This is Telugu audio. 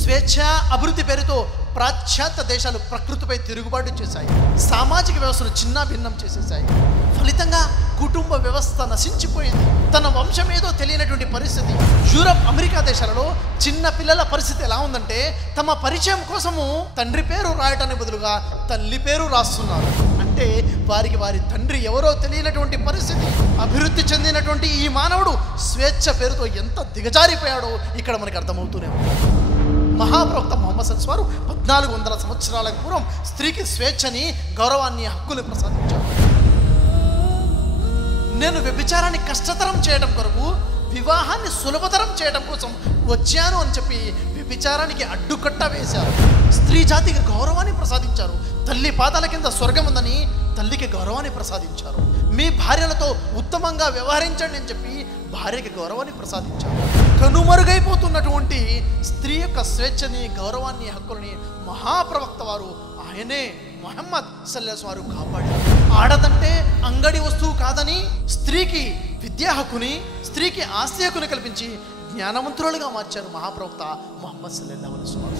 స్వేచ్ఛ అభివృద్ధి పేరుతో పాశ్చాత్య దేశాలు ప్రకృతిపై తిరుగుబాటు చేశాయి. సామాజిక వ్యవస్థను చిన్న భిన్నం చేసేసాయి ఫలితంగా కుటుంబ వ్యవస్థ నశించిపోయింది. తన వంశం ఏదో తెలియనటువంటి పరిస్థితి. యూరప్ అమెరికా దేశాలలో చిన్న పిల్లల పరిస్థితి ఎలా ఉందంటే తమ పరిచయం కోసము తండ్రి పేరు రాయటానికి బదులుగా తల్లి పేరు రాస్తున్నారు. అంటే వారికి వారి తండ్రి ఎవరో తెలియనటువంటి పరిస్థితి. అభివృద్ధి చెందినటువంటి ఈ మానవుడు స్వేచ్ఛ పేరుతో ఎంత దిగజారిపోయాడో ఇక్కడ మనకి అర్థమవుతూనే ఉంది. మహాప్రవక్త మొహమ్మద్ సల్స్ వారు పద్నాలుగు వందల సంవత్సరాల పూర్వం స్త్రీకి స్వేచ్ఛని గౌరవాన్ని హక్కులు ప్రసాదించారు. నేను వ్యభిచారాన్ని కష్టతరం చేయడం కొరకు వివాహాన్ని సులభతరం చేయడం కోసం వచ్చాను అని చెప్పి వ్యభిచారానికి అడ్డుకట్ట వేశారు. స్త్రీ జాతికి గౌరవాన్ని ప్రసాదించారు. తల్లి పాదాల కింద స్వర్గం ఉందని తల్లికి గౌరవాన్ని ప్రసాదించారు. మీ భార్యలతో ఉత్తమంగా వ్యవహరించండి అని చెప్పి భార్యకి గౌరవాన్ని ప్రసాదించారు. కనుమరుగైపోతున్నటువంటి స్వేచ్ఛని గౌరవాన్ని హక్కుల్ని మహాప్రవక్త వారు ఆయనే మొహమ్మద్ సల్లాస్ వారు కాపాడారు. ఆడదంటే అంగడి వస్తువు కాదని స్త్రీకి విద్యా హక్కుని స్త్రీకి ఆస్తి హక్కుని కల్పించి జ్ఞానవంతురాలుగా మార్చారు మహాప్రవక్త మొహమ్మద్ సల్లెల్లా స్వామి